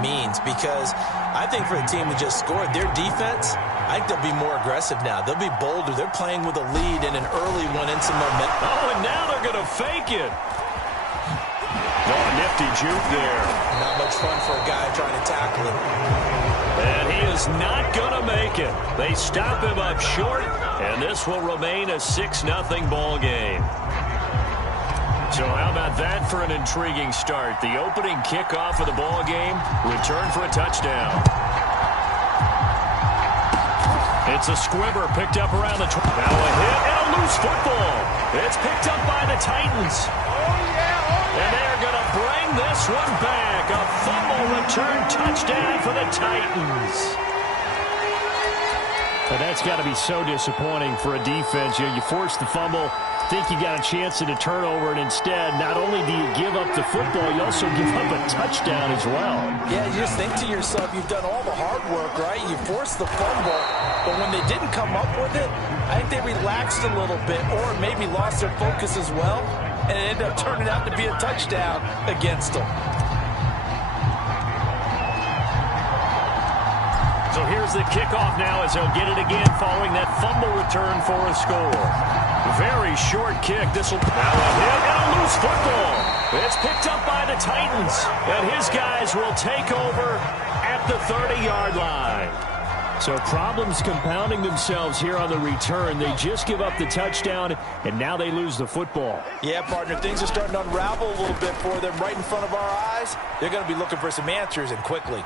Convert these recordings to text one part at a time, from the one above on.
means, because I think for the team that just scored, their defense, I think they'll be more aggressive now. They'll be bolder. They're playing with a lead and an early one and some momentum. Oh, and now they're going to fake it. Oh, nifty juke there. Not much fun for a guy trying to tackle him. And he is not going to make it. They stop him up short, and this will remain a 6-0 ball game. So how about that for an intriguing start? The opening kickoff of the ball game, return for a touchdown. It's a squibber picked up around the 20. Now a hit and a loose football. It's picked up by the Titans. And they are going to bring this one back. A fumble return touchdown for the Titans. But that's got to be so disappointing for a defense. You force the fumble, think you got a chance at a turnover, and instead, not only do you give up the football, you also give up a touchdown as well. Yeah, you just think to yourself, you've done all the hard work, right? You forced the fumble, but when they didn't come up with it, I think they relaxed a little bit or maybe lost their focus as well, and it ended up turning out to be a touchdown against them. So here's the kickoff now as they'll get it again following that fumble return for a score. Very short kick. This will now a hit and a loose football. It's picked up by the Titans, and his guys will take over at the 30-yard line. So problems compounding themselves here on the return. They just give up the touchdown, and now they lose the football. Yeah, partner, things are starting to unravel a little bit for them right in front of our eyes. They're going to be looking for some answers, and quickly.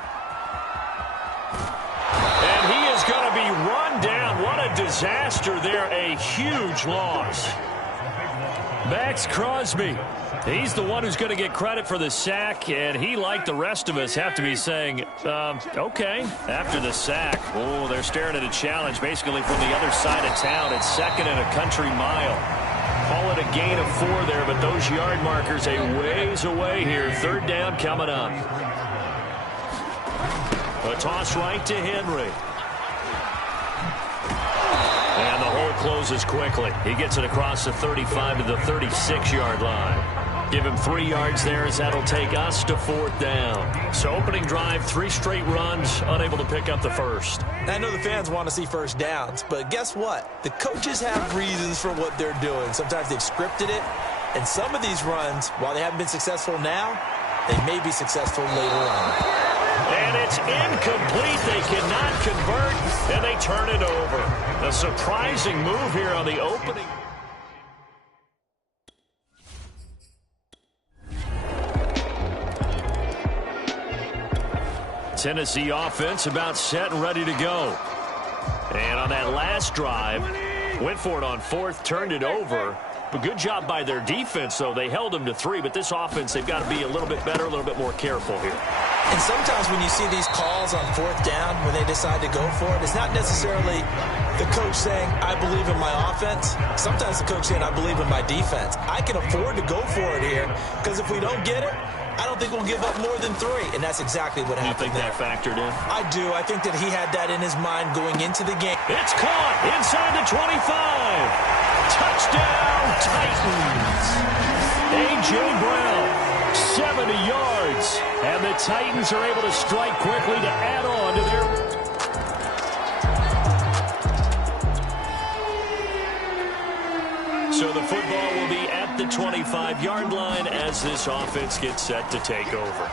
And he is going to be run down. What a disaster there. A huge loss. Max Crosby. He's the one who's going to get credit for the sack, and he, like the rest of us, have to be saying, okay, after the sack. Oh, they're staring at a challenge basically from the other side of town. It's second and a country mile. Call it a gain of 4 there, but those yard markers a ways away here. Third down coming up. A toss right to Henry. And the hole closes quickly. He gets it across the 35 to the 36-yard line. Give him 3 yards there as that'll take us to 4th down. So opening drive, 3 straight runs, unable to pick up the first. I know the fans want to see first downs, but guess what? The coaches have reasons for what they're doing. Sometimes they've scripted it, and some of these runs, while they haven't been successful now, they may be successful later on. And it's incomplete. They cannot convert, and they turn it over. A surprising move here on the opening. Tennessee offense about set and ready to go. And on that last drive, went for it on 4th, turned it over. But good job by their defense, though. They held them to 3, but this offense, they've got to be a little bit better, a little bit more careful here. And sometimes when you see these calls on 4th down, when they decide to go for it, it's not necessarily the coach saying, I believe in my offense. Sometimes the coach saying, I believe in my defense. I can afford to go for it here, because if we don't get it, I don't think we'll give up more than 3. And that's exactly what happened there. You think that factored in? I do. I think that he had that in his mind going into the game. It's caught inside the 25. Touchdown, Titans. A.J. Brown, 70 yards. And the Titans are able to strike quickly to add on to their... So the football will be at the 25-yard line as this offense gets set to take over.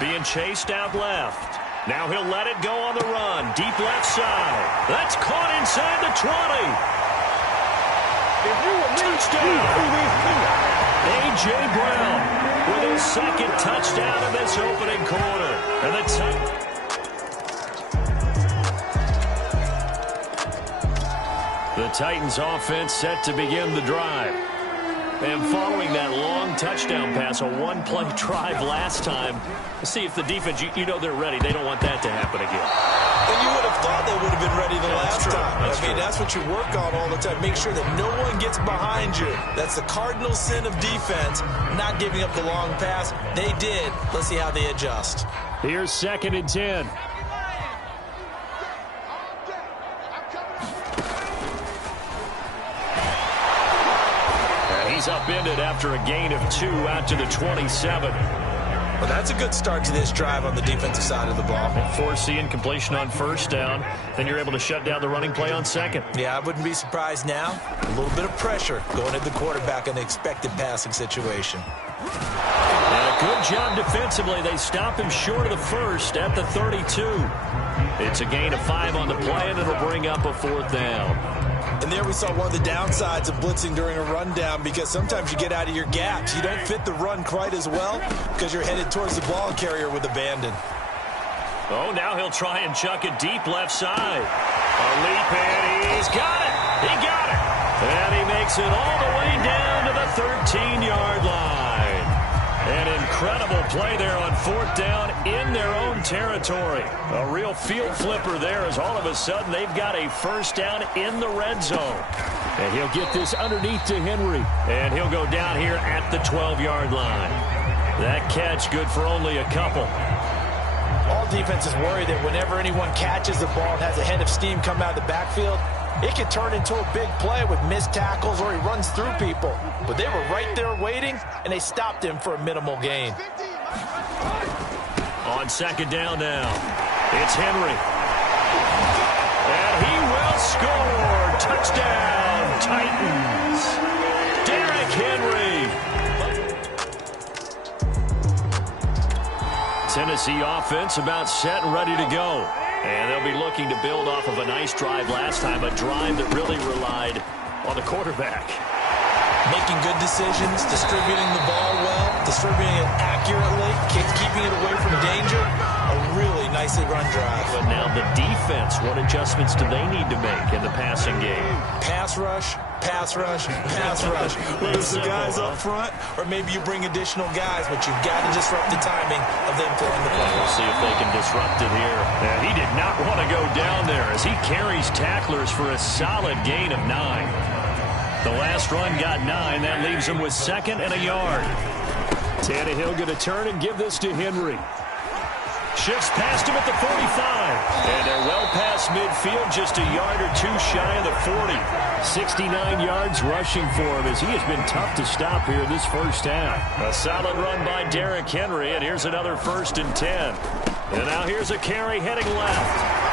Being chased out left. Now he'll let it go on the run. Deep left side. That's caught inside the 20. Touchdown. A.J. Brown with his 2nd touchdown in this opening quarter. And the Titans offense set to begin the drive. And following that long touchdown pass, a 1-play drive last time, see if the defense, you know they're ready. They don't want that to happen again. And you would have thought they would have been ready the last time. I mean, that's what you work on all the time. Make sure that no one gets behind you. That's the cardinal sin of defense, not giving up the long pass. They did. Let's see how they adjust. Here's 2nd and 10. He's upended after a gain of 2 out to the 27. Well, that's a good start to this drive on the defensive side of the ball. And force the incompletion on first down. Then you're able to shut down the running play on second. Yeah, I wouldn't be surprised now. A little bit of pressure going at the quarterback in the expected passing situation. And a good job defensively. They stop him short of the first at the 32. It's a gain of 5 on the play, and it'll bring up a 4th down. And there we saw one of the downsides of blitzing during a rundown, because sometimes you get out of your gaps. You don't fit the run quite as well because you're headed towards the ball carrier with abandon. Oh, now he'll try and chuck it deep left side. A leap, and he's got it. He got it. And he makes it all the way down to the 13-yard line. An incredible play there on 4th down in their own territory. A real field flipper there, as all of a sudden they've got a 1st down in the red zone. And he'll get this underneath to Henry. And he'll go down here at the 12-yard line. That catch good for only a couple. All defenses worry that whenever anyone catches the ball and has a head of steam come out of the backfield, it can turn into a big play with missed tackles or he runs through people. But they were right there waiting, and they stopped him for a minimal gain. On 2nd down now, it's Henry. And he will score. Touchdown, Titans. Derrick Henry. Tennessee offense about set and ready to go. And they'll be looking to build off of a nice drive last time, a drive that really relied on the quarterback. Making good decisions, distributing the ball well, distributing it accurately, keeping it away from danger. A really nicely run drive. But now the defense, what adjustments do they need to make in the passing game? Pass rush, pass rush, pass rush. Whether it's the guys up front or maybe you bring additional guys, but you've got to disrupt the timing of them throwing the ball. We'll see if they can disrupt it here. And he did not want to go down there as he carries tacklers for a solid gain of 9. The last run got 9. That leaves him with 2nd and a yard. Tannehill going to turn and give this to Henry. Shifts past him at the 45. And they're well past midfield, just a yard or 2 shy of the 40. 69 yards rushing for him as he has been tough to stop here this first half. A solid run by Derrick Henry, and here's another 1st and 10. And now here's a carry heading left.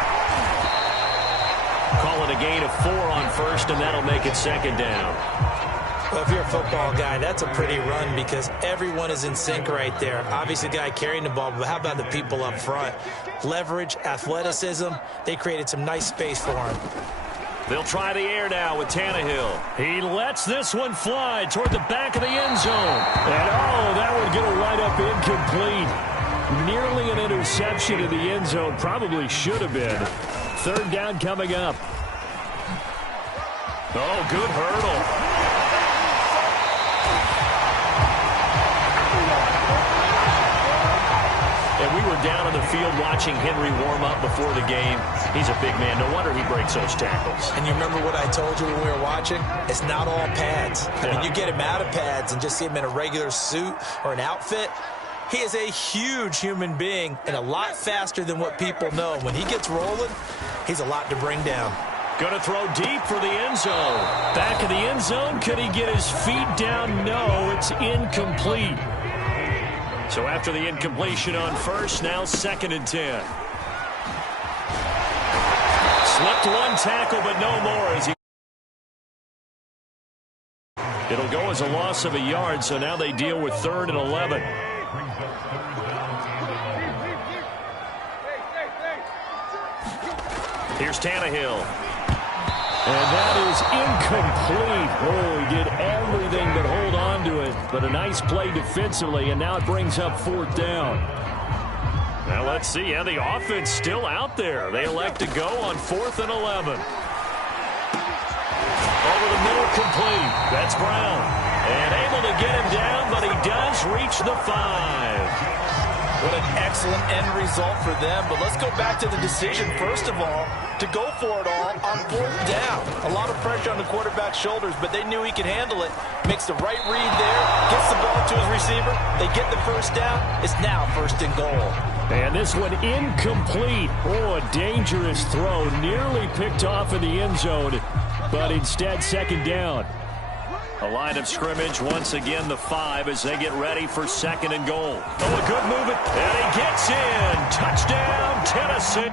Call it a gain of 4 on 1st, and that'll make it 2nd down. Well, if you're a football guy, that's a pretty run because everyone is in sync right there. Obviously, the guy carrying the ball, but how about the people up front? Leverage, athleticism, they created some nice space for him. They'll try the air now with Tannehill. He lets this one fly toward the back of the end zone. And, oh, that would get a right up incomplete. Nearly an interception in the end zone. Probably should have been. 3rd down coming up. Oh, good hurdle. And we were down on the field watching Henry warm up before the game. He's a big man. No wonder he breaks those tackles. And you remember what I told you when we were watching? It's not all pads. I mean, you get him out of pads and just see him in a regular suit or an outfit. He is a huge human being and a lot faster than what people know. When he gets rolling, he's a lot to bring down. Going to throw deep for the end zone. Back of the end zone. Could he get his feet down? No, it's incomplete. So after the incompletion on 1st, now 2nd and 10. Slipped 1 tackle, but no more. As it'll go as a loss of a yard, so now they deal with 3rd and 11. Here's Tannehill. And that is incomplete. Oh, he did everything but hold on to it. But a nice play defensively, and now it brings up 4th down. Now let's see. Yeah, the offense still out there. They elect to go on 4th and 11. Over the middle, complete. That's Brown. And able to get him down, but he does reach the 5. What an excellent end result for them. But let's go back to the decision, first of all, to go for it all on 4th down. A lot of pressure on the quarterback's shoulders, but they knew he could handle it. Makes the right read there, gets the ball to his receiver. They get the 1st down. It's now 1st and goal. And this one incomplete. Oh, a dangerous throw. Nearly picked off in the end zone, but instead 2nd down. A line of scrimmage, once again the 5 as they get ready for 2nd and goal. Oh, a good move, and he gets in. Touchdown, Tennessee.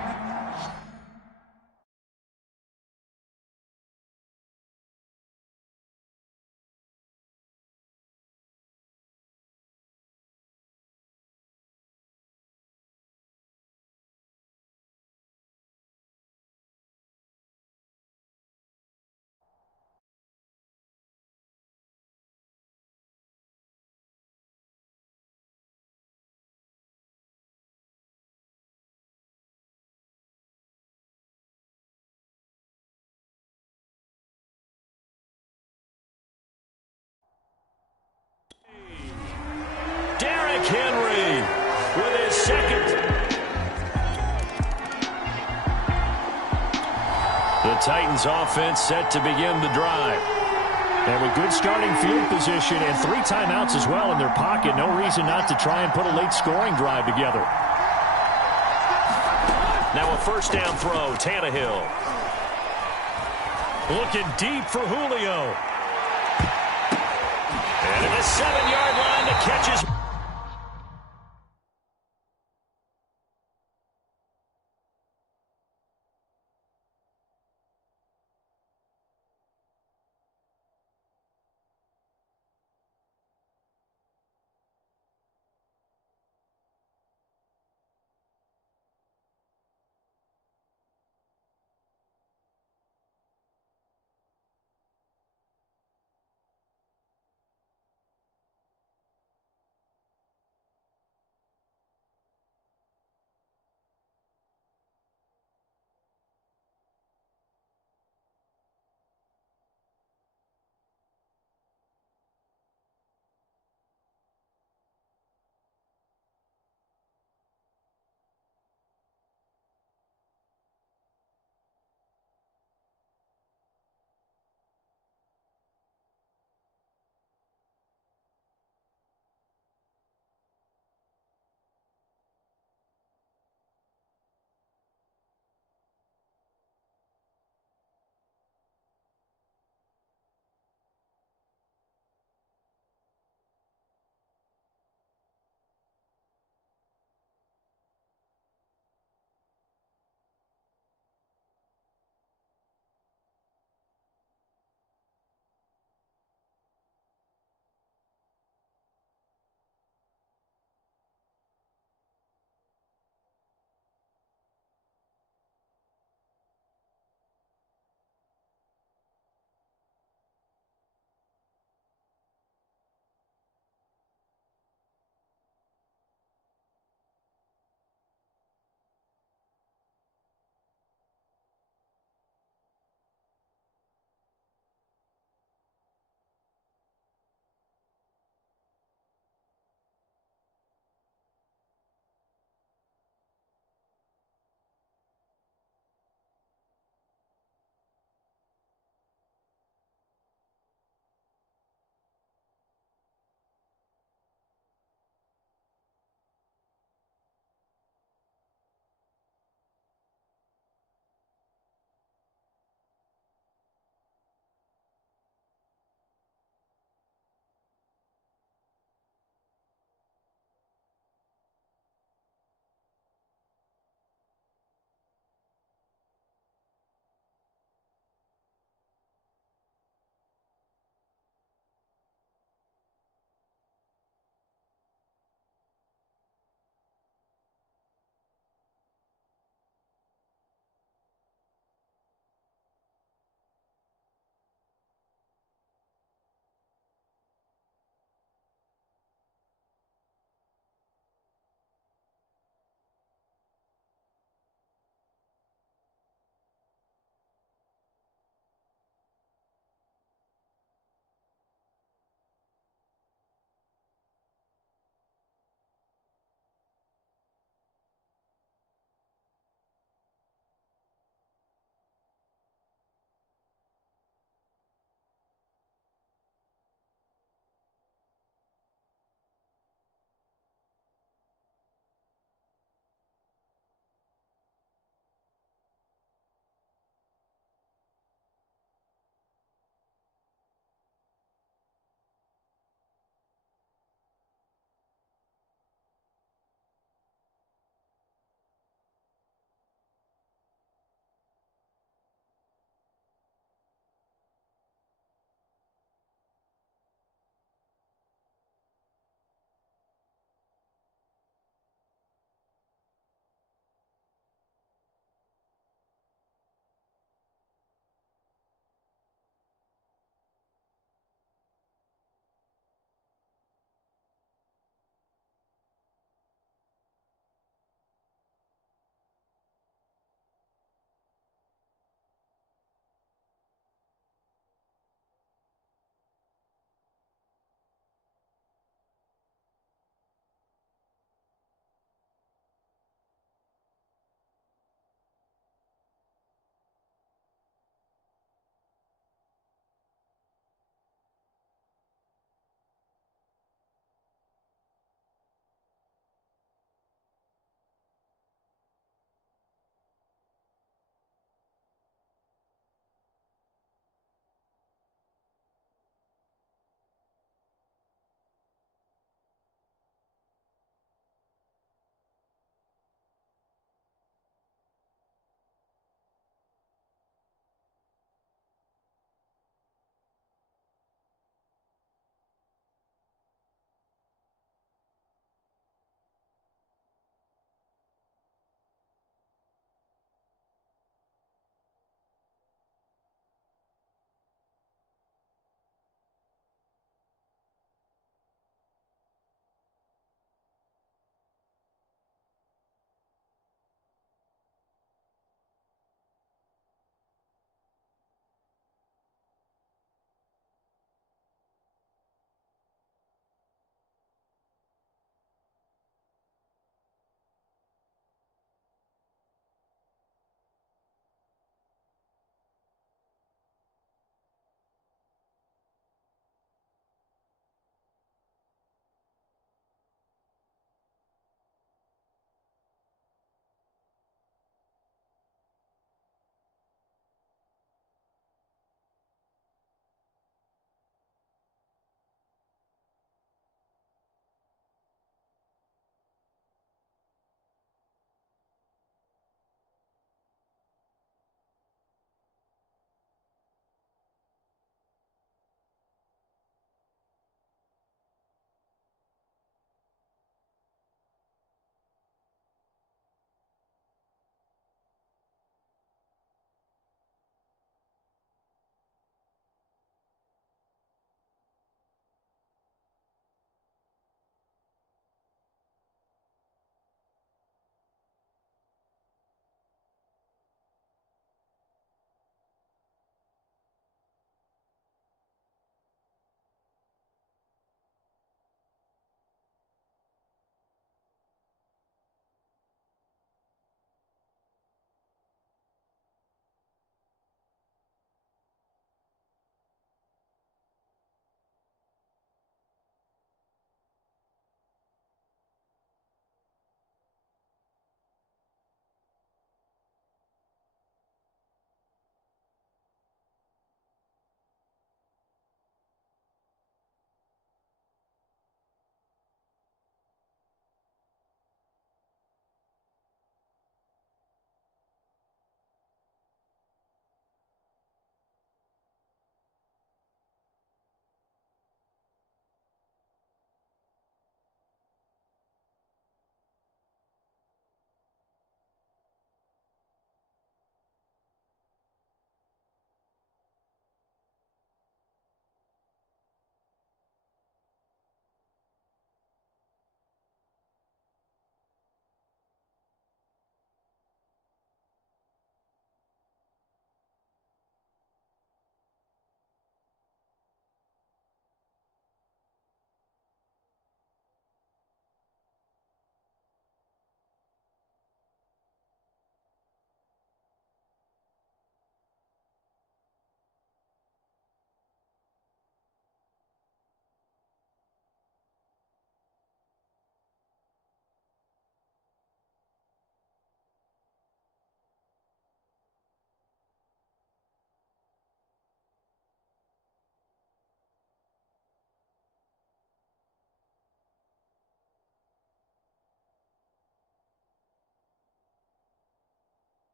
Henry with his 2nd. The Titans offense set to begin the drive. And with good starting field position and 3 timeouts as well in their pocket, no reason not to try and put a late scoring drive together. Now a 1st down throw, Tannehill. Looking deep for Julio. And at the 7-yard line, the catch is